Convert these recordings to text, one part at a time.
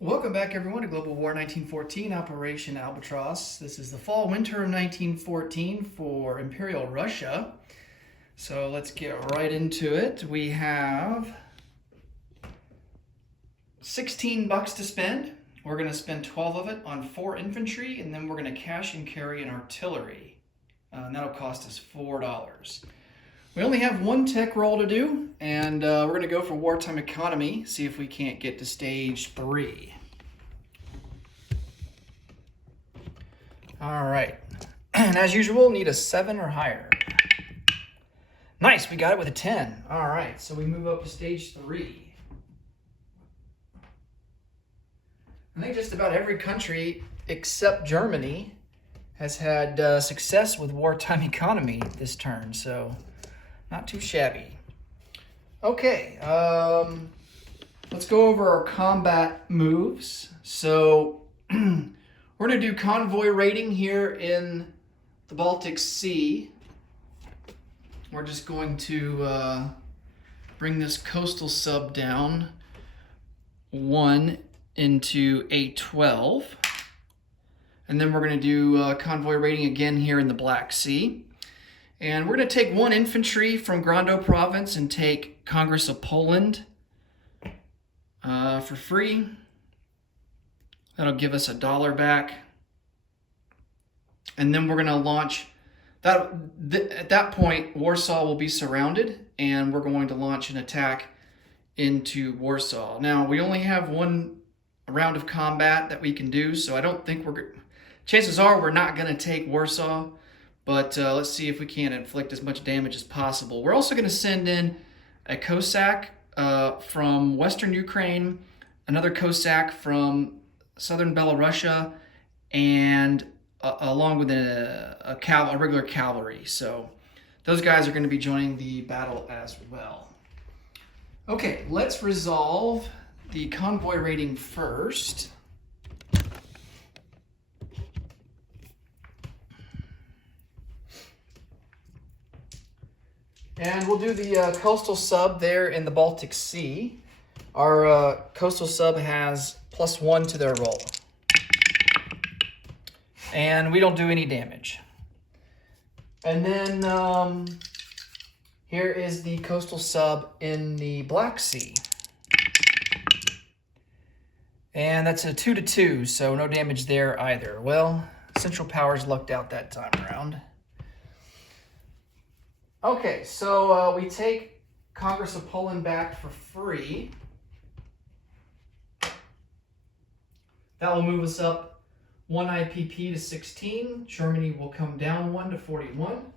Welcome back, everyone, to Global War 1914, Operation Albatross. This is the fall-winter of 1914 for Imperial Russia. So let's get right into it. We have 16 bucks to spend. We're going to spend 12 of it on 4 infantry, and then we're going to cash and carry an artillery. And that'll cost us $4. We only have one tech roll to do, and we're going to go for wartime economy, see if we can't get to stage 3. All right, and as usual, need a 7 or higher. Nice, we got it with a 10. All right, so we move up to stage 3. I think just about every country except Germany has had success with wartime economy this turn, so not too shabby. Okay, let's go over our combat moves. So we're going to do convoy raiding here in the Baltic Sea. We're just going to bring this coastal sub down 1 into 812. And then we're going to do convoy raiding again here in the Black Sea. And we're going to take 1 infantry from Grando Province and take Congress of Poland for free. That'll give us $1 back. And then we're going to launch that. At that point, Warsaw will be surrounded, and we're going to launch an attack into Warsaw. Now, we only have 1 round of combat that we can do, so I don't think chances are we're not going to take Warsaw, but let's see if we can inflict as much damage as possible. We're also going to send in a Cossack from Western Ukraine, another Cossack from Southern Belarusia, and along with a regular cavalry. So those guys are going to be joining the battle as well. Okay, let's resolve the convoy raiding first. And we'll do the coastal sub there in the Baltic Sea. Our coastal sub has +1 to their roll. And we don't do any damage. And then here is the coastal sub in the Black Sea. And that's a 2-2, so no damage there either. Well, Central Powers lucked out that time around. Okay, so we take Congress of Poland back for free. That will move us up 1 IPP to 16. Germany will come down 1 to 41.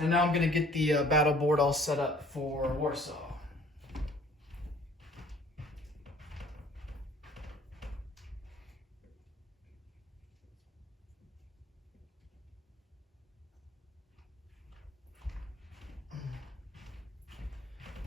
And now I'm going to get the battle board all set up for Warsaw.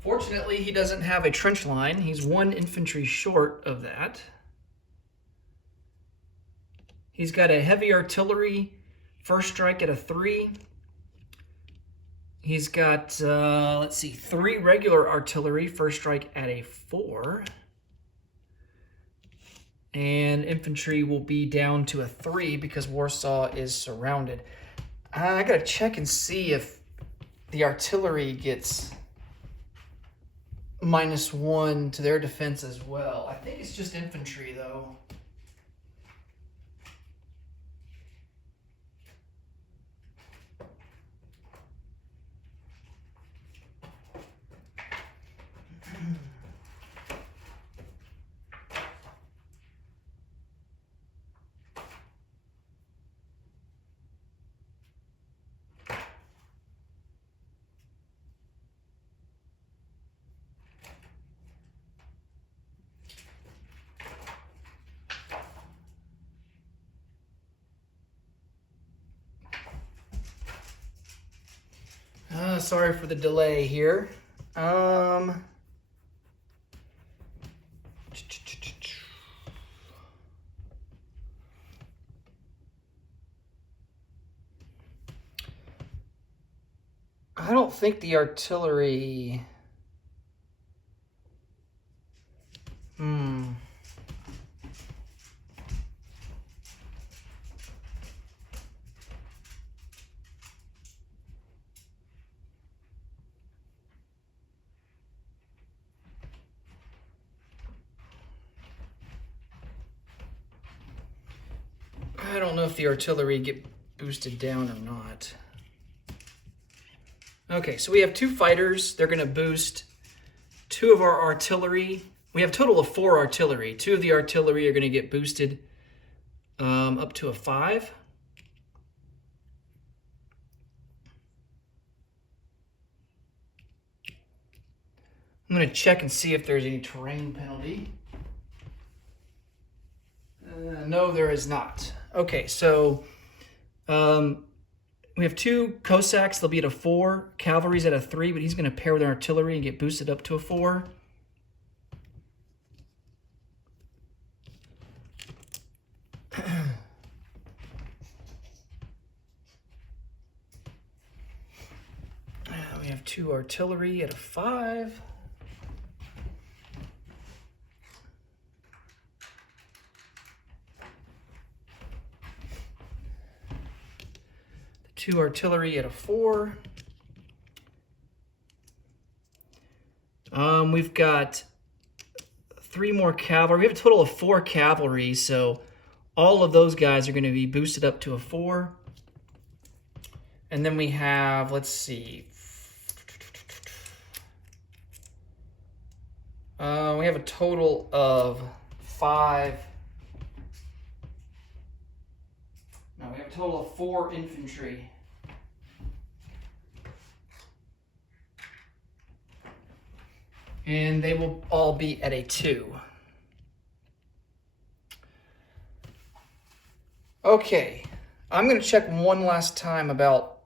Fortunately, he doesn't have a trench line. He's 1 infantry short of that. He's got a heavy artillery first strike at a 3. He's got, 3 regular artillery first strike at a 4. And infantry will be down to a 3 because Warsaw is surrounded. I gotta check and see if the artillery gets -1 to their defense as well. I think it's just infantry, though. Sorry for the delay here. I don't think the artillery I don't know if the artillery get boosted down or not. Okay, so we have 2 fighters. They're going to boost 2 of our artillery. We have a total of 4 artillery. 2 of the artillery are going to get boosted up to a 5. I'm going to check and see if there's any terrain penalty. No, there is not. Okay, so we have 2 Cossacks. They'll be at a 4. Cavalry's at a 3, but he's going to pair with artillery and get boosted up to a 4. We have 2 artillery at a 5. Two artillery at a 4. We've got 3 more cavalry. We have a total of 4 cavalry, so all of those guys are going to be boosted up to a 4. And then we have, let's see. We have a total of 5. No, we have a total of 4 infantry. And they will all be at a 2. Okay, I'm going to check one last time about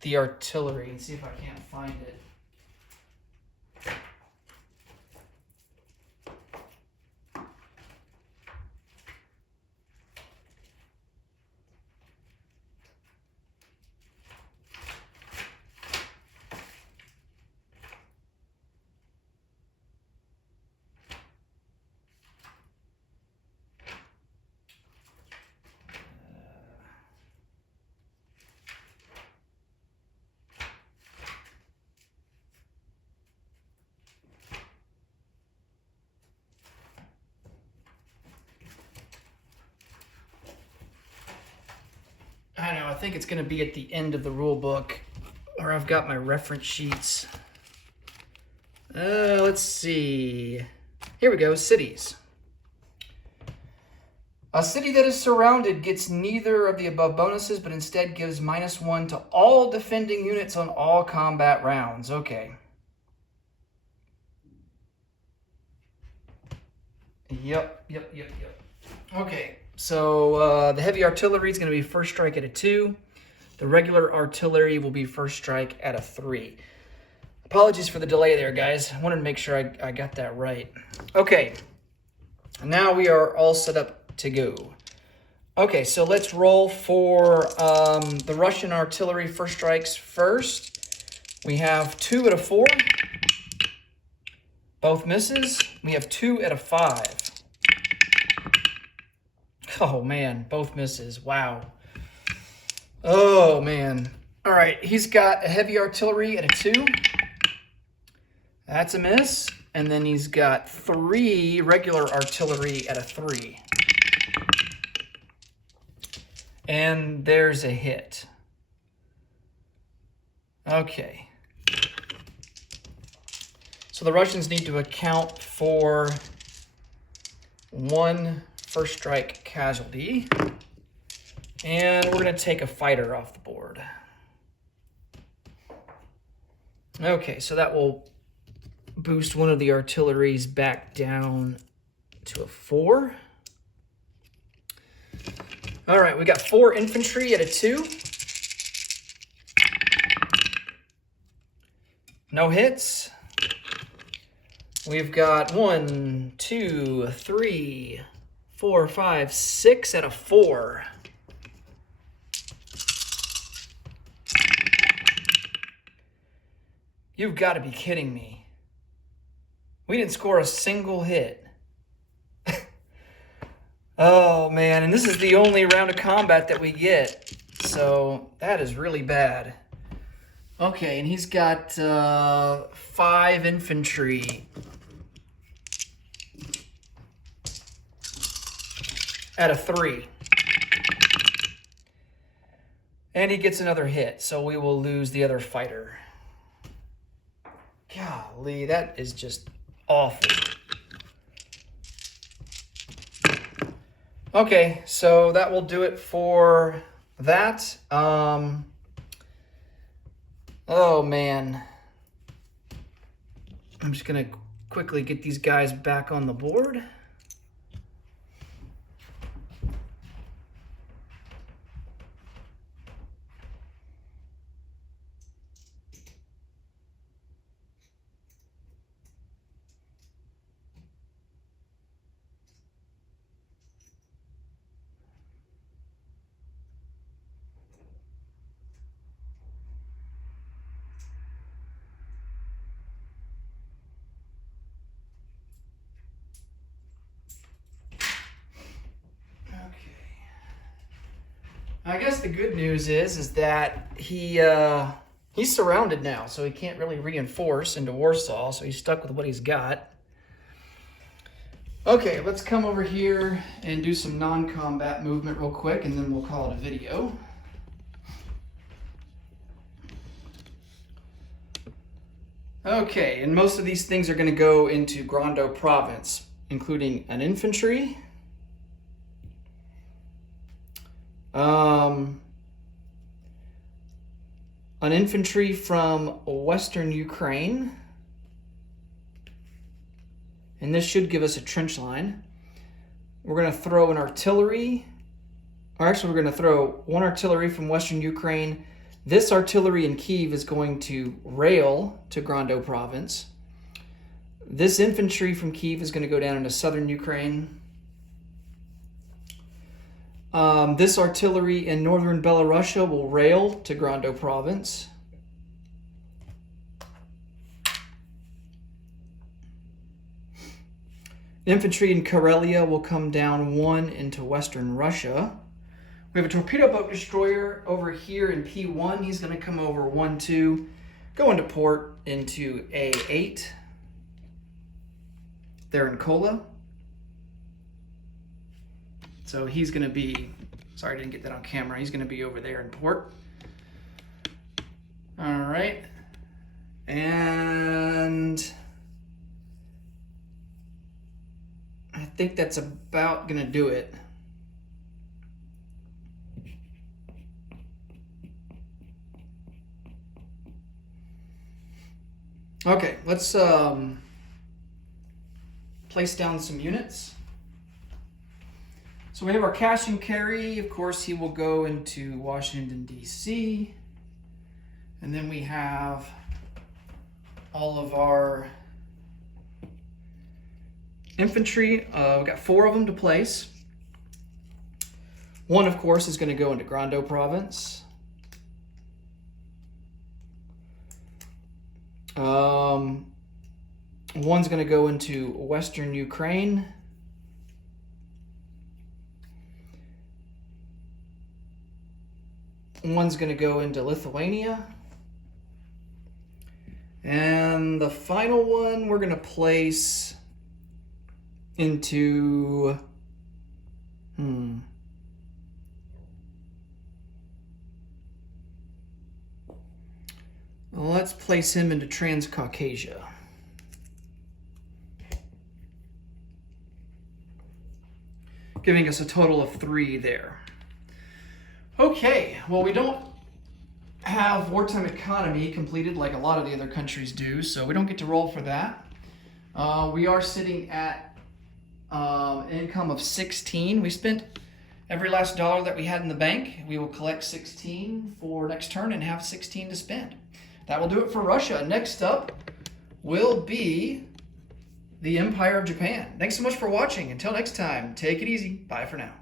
the artillery and see if I can't find it. I know, I think it's going to be at the end of the rule book, or I've got my reference sheets. Let's see. Here we go, cities. A city that is surrounded gets neither of the above bonuses, but instead gives -1 to all defending units on all combat rounds. Okay. Yep. Okay. So the heavy artillery is going to be first strike at a 2. The regular artillery will be first strike at a 3. Apologies for the delay there, guys. I wanted to make sure I got that right. Okay. Now we are all set up to go. Okay, so let's roll for the Russian artillery first strikes first. We have 2 at a 4. Both misses. We have 2 at a 5. Oh, man, both misses. Wow. Oh, man. All right, he's got a heavy artillery at a 2. That's a miss. And then he's got 3 regular artillery at a 3. And there's a hit. Okay. So the Russians need to account for 1 first strike casualty. And we're going to take a fighter off the board. Okay, so that will boost one of the artilleries back down to a 4. All right, we got 4 infantry at a 2. No hits. We've got 1, 2, 3, 4, 5, 6 at a 4. You've got to be kidding me. We didn't score a single hit. Oh man, and this is the only round of combat that we get. So that is really bad. Okay, and he's got 5 infantry out of 3. And he gets another hit, so we will lose the other fighter. Golly, that is just awful. Okay, so that will do it for that. Oh man. I'm just gonna quickly get these guys back on the board. I guess the good news is that he's surrounded now, so he can't really reinforce into Warsaw, so he's stuck with what he's got. Okay, let's come over here and do some non-combat movement real quick, and then we'll call it a video. Okay, and most of these things are going to go into Grando province, including an infantry, an infantry from Western Ukraine, and this should give us a trench line. We're going to throw an artillery, or actually we're going to throw 1 artillery from Western Ukraine. This artillery in Kyiv is going to rail to Grando province. This infantry from Kyiv is going to go down into southern Ukraine. This artillery in northern Belarusia will rail to Grando province. Infantry in Karelia will come down 1 into western Russia. We have a torpedo boat destroyer over here in P1. He's going to come over 1-2, go into port into A8. There in Kola. So he's going to be, sorry I didn't get that on camera, he's going to be over there in port. All right. And I think that's about going to do it. Okay, let's place down some units. So we have our cash and carry. Of course, he will go into Washington, D.C. And then we have all of our infantry. We've got 4 of them to place. 1, of course, is going to go into Grando province. One's going to go into western Ukraine. One's going to go into Lithuania. And the final one we're going to place into... Well, let's place him into Transcaucasia. Giving us a total of 3 there. Okay, well, we don't have wartime economy completed like a lot of the other countries do, so we don't get to roll for that. We are sitting at an income of 16. We spent every last dollar that we had in the bank. We will collect 16 for next turn and have 16 to spend. That will do it for Russia. Next up will be the Empire of Japan. Thanks so much for watching. Until next time, take it easy. Bye for now.